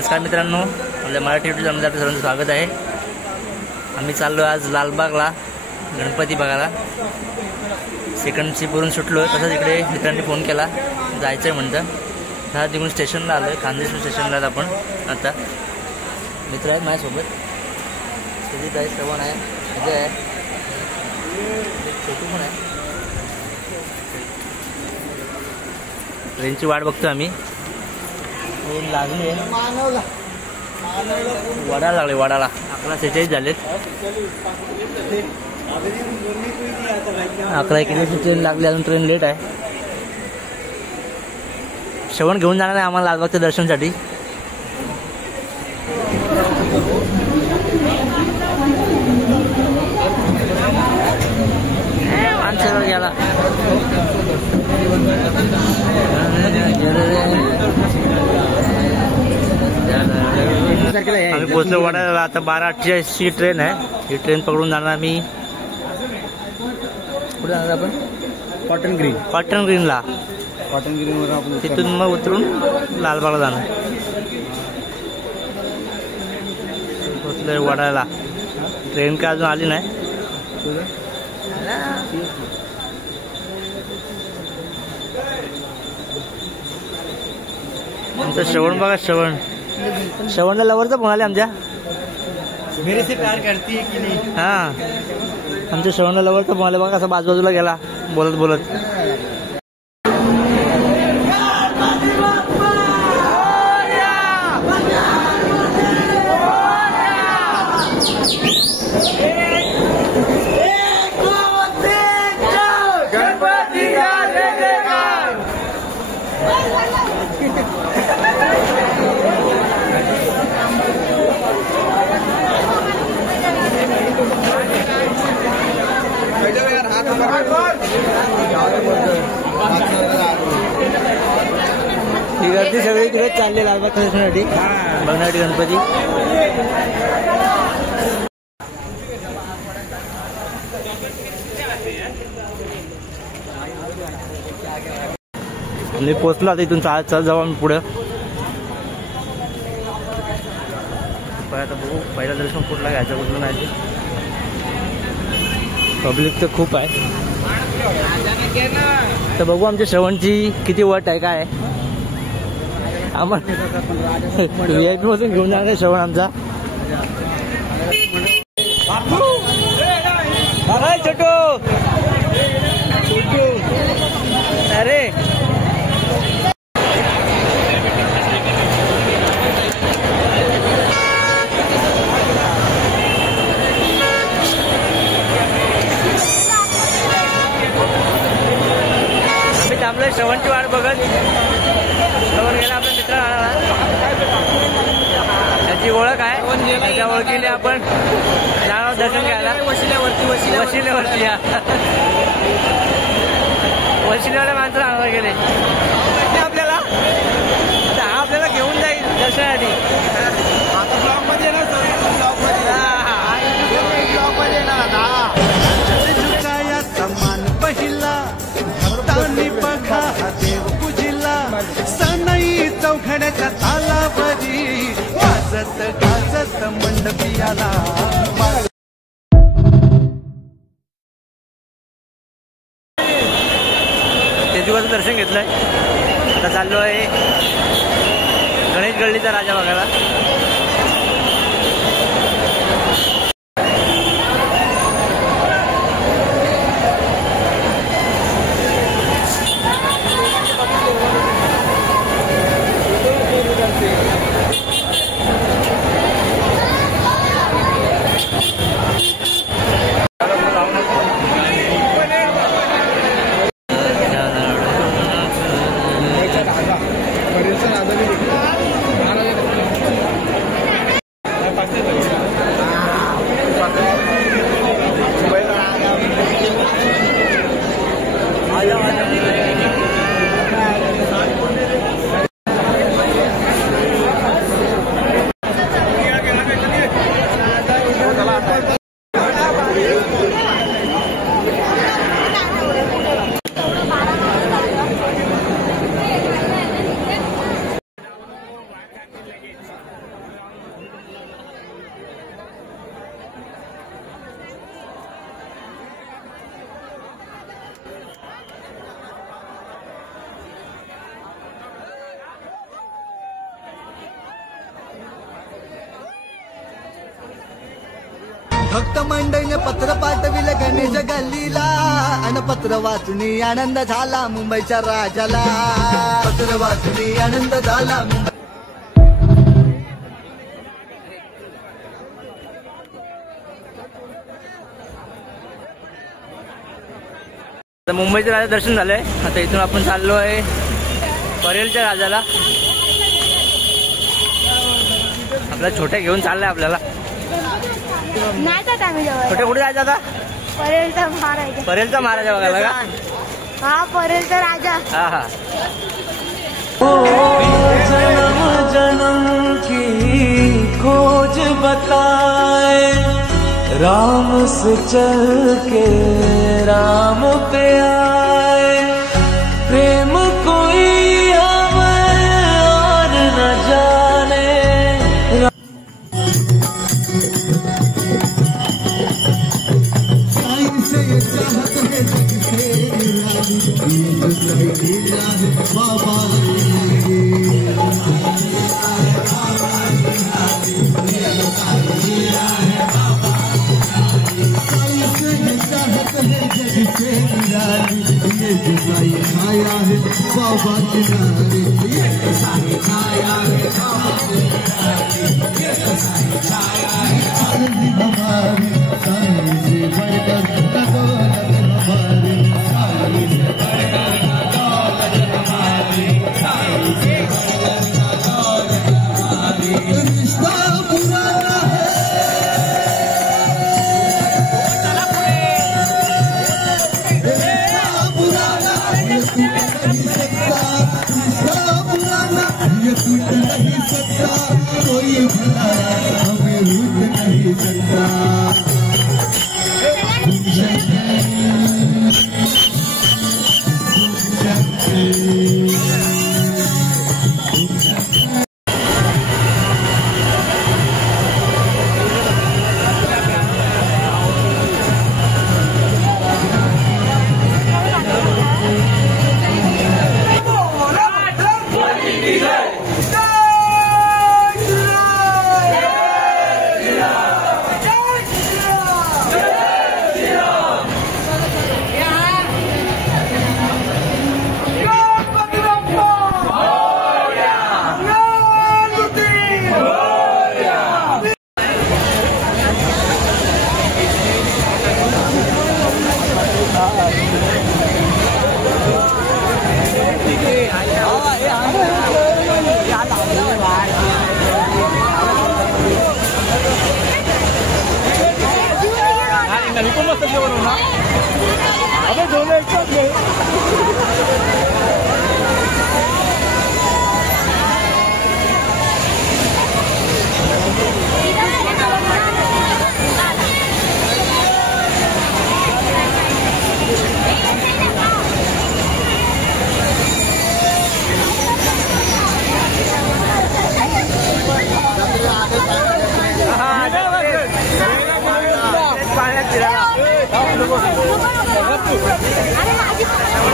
नमस्कार मित्रांनो, आपल्या मराठी यूट्यूब चॅनलमध्ये आपलं सर्वांचं स्वागत आहे। आम्ही चाललो आज लालबागला गणपती बघायला। सेकंडची पुरून सुटलो, तसंच इकडे मित्रांनी फोन केला जायचं म्हणतं। हा तिकडून स्टेशनला आलो आहे, खानदेश स्टेशनला आपण आता। मित्र आहेत माझ्यासोबत, सुजित आहे, श्रवण आहे, अजय आहे, छोटू पण आहे। ट्रेनची वाट बघतो आम्ही। ट्रेन लागली आहे, वडाला लागले, वडाला 11:46 झालेत। 11:41 ट्रेन लागली, अजून ट्रेन लेट आहे। श्रवण घेऊन जाणार आहे आम्हाला लालबागच्या दर्शनसाठी। माणसाला गेला आम्ही पोहोचलो वडाला। आता 12:48 ट्रेन आहे, ही ट्रेन पकडून जाणार आम्ही। कुठे जाणार आपण? कॉटन ग्रीनला। कॉटन ग्रीनवर आपण तिथून मग उतरून लालबागला जाणार। पोहोचलोय वडाला, ट्रेन काय अजून आली नाही। आमचं श्रवण बघा, श्रवणला लवरचा फोन आले आमच्या। मेरे से प्यार करती है की नहीं? हा, आमच्या श्रवणला लवरचा फोन आले बघा, असं बाजूला गेला बोलत बोलत। ही गर्दी सगळी तिकडे चालली लालबाग दर्शनासाठी, बघण्यासाठी गणपती। मी पोचलो आता, इथून चालत जाऊ आम्ही पुढे। आता बघू पहिला दर्शन कुठला घ्यायचं कुठलं नाही। पब्लिक तर खूप आहे, तर बघू आमच्या श्रवणची किती वट आहे काय आहे। आम्हाला VIP मधून घेऊन जाणार श्रवण आमचा। छोटू अरे आम्ही श्रवणची वाट बघत। श्रवण गेला आपल्या मित्राला, त्याची ओळख आहे, त्याच्या ओळखीने आपण जाणार दर्शन घ्यायला वशिल्यावरती। वशिल्यावाल्या माणसं आणायला गेले आपल्याला घेऊन जाईल दर्शनासाठी। समान पहिला भक्तांनी बघा देव पूजिला, सनई चौघड्याच्या तालावरी वाजत गाजत मंडपियाला। तेजुबाचं दर्शन घेतलंय, आता चाललो आहे गणेश गल्लीचा राजा बघायला। भक्त मंडळीने पत्र पाठविले गणेश गल्लीला आणि पत्र वाचून आनंद झाला मुंबईच्या राजाला. पत्र वाचून आनंद झाला मुंबईचं राजा दर्शन झालंय. आता इथून आपण चाललो आहे परेलच्या राजाला. आपला छोट्या घेऊन चाललाय आपल्याला. नाही जात आम्ही जवळ. छोटे कुठे जायचं आता? परेलचा महाराजा. परेलचा महाराजा बघायला का? हा परेलचा राजा. हा हा. जन्म जन्म की खोज बताए राम से चल के राम पे आए प्रेम कोई हमें और न जाने. छाया है बाबा किनारे ये सारी छाया है हमारी सारी से बढ़कर दौलत हमारी सारी से बढ़कर दौलत हमारी सारी से बढ़कर दौलत हमारी. रिश्ता पुराना है नहीं सकता कोई भला हमें रूठ नहीं सकता.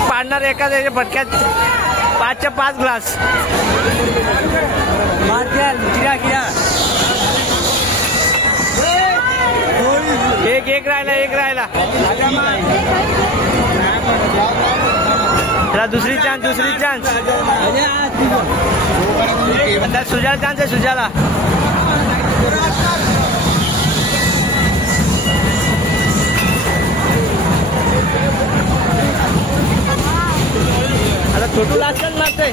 पाडणार एका फटक्यात 5च्या 5 ग्लास. एक राहिला. दुसरी चान्स आता सुजाला चान्स आहे. सुजाला आता छोटू लास्ट मारतोय.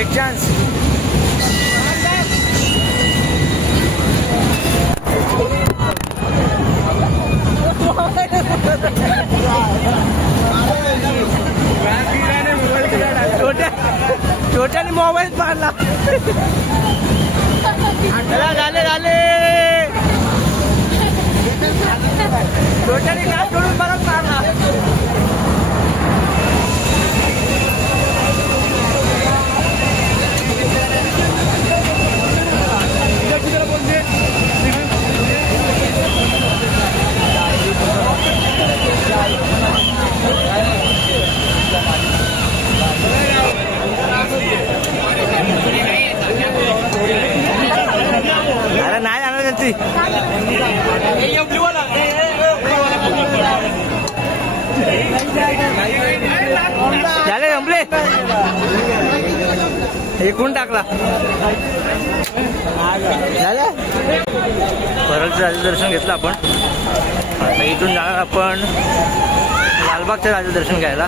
एक चान्स. छोट्याने मोबाईल मारला. झाले छोट्याने काय सोडून परत मारला. एकूण टाकला झालं. परळचं राजदर्शन घेतलं आपण. आता इथून जाणार आपण लालबागचं राजदर्शन घ्यायला.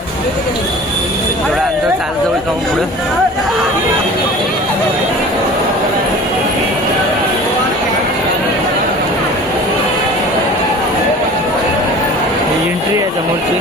थोडा अंतर चालत जवळ जाऊन पुढं. एंट्री आहे समोरची.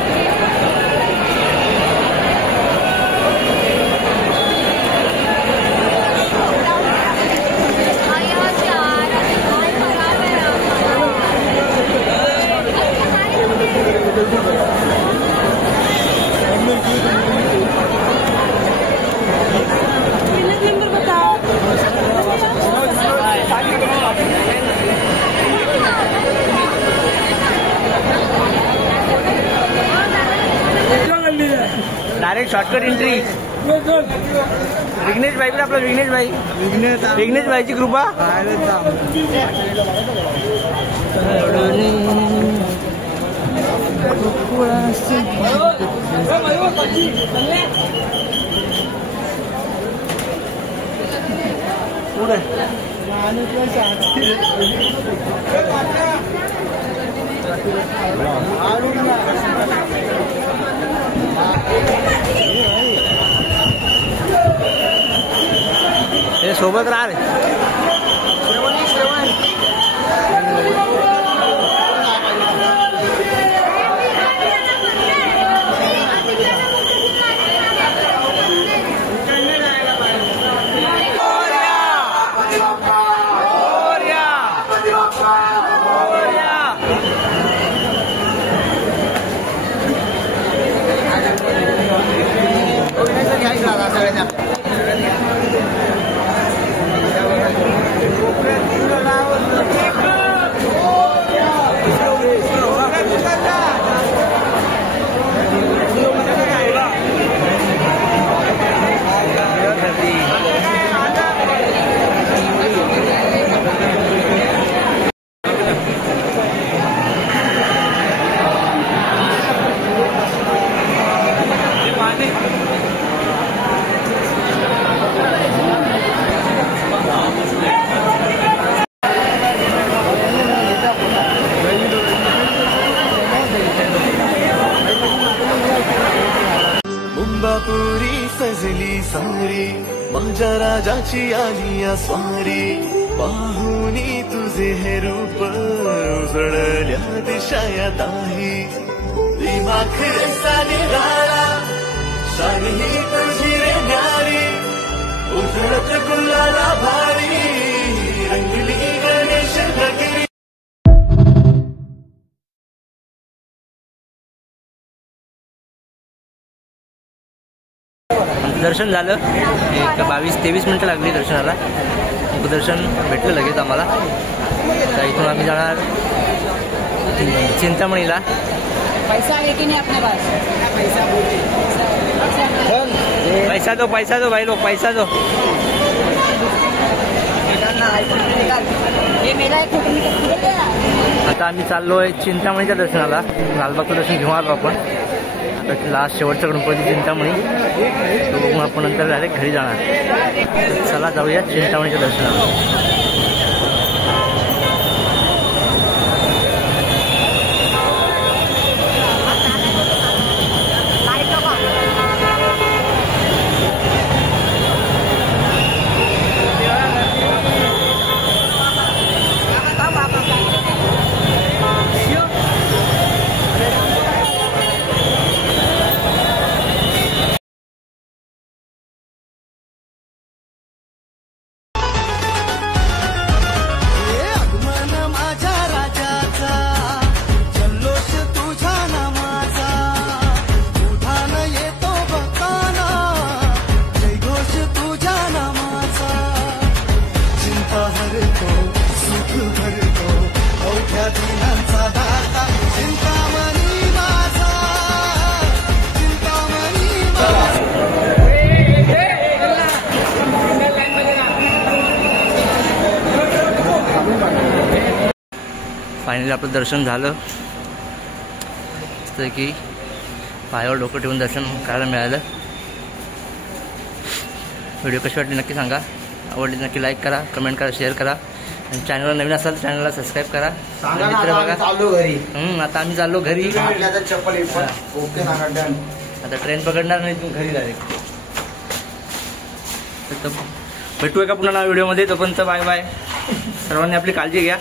Direct shortcut entry. विघ्नेश भाई पण आपला विघ्नेश भाईची कृपा. हे सोबत राहा रे. मुंबापुरी सजली सारी माझ्या राजाची आली या स्वारी. पाहुनी तुझे हे रूप उजळल्या दिशा या दाही. दिमाखरेचा निराळा शाही तुझी रे न्यारी. उजळत गुलाला भारी रंगली गणेश नगरी. दर्शन झालं. एक 22-23 मिनटं लागली दर्शनाला. दर्शन भेटलं लगेच आम्हाला. तर इथून आम्ही जाणार चिंतामणीला. पैसा आहे की नाही आपल्या पास? पैसा दो भाई लोग, पैसा दो. आता आम्ही चाललोय चिंतामणीच्या दर्शनाला. लालबागचं दर्शन घेऊन आलो आपण. लास्ट शेवटचा गणपती चिंतामणी. तो मग आपण नंतर डायरेक्ट घरी जाणार. चला जाऊया चिंतामणीच्या दर्शनाला. फायनली आपलं दर्शन झालं. मस्त की पायावर डोकं ठेवून दर्शन करायला मिळालं. व्हिडिओ कशी वाटली नक्की सांगा. आवडली नक्की लाईक करा, कमेंट करा, शेअर करा. आणि चॅनलला नवीन असाल तर चॅनलला सबस्क्राईब करा. आणि मित्र बघा चालू घरी आता आम्ही चाललो घरी. चप्पल ओके सांगा डन. आता ट्रेन पकडणार नाही, तू घरी डायरेक्ट. तर भेटूया का पुन्हा व्हिडिओमध्ये. तोपर्यंत बाय बाय. सर्वांनी आपली काळजी घ्या.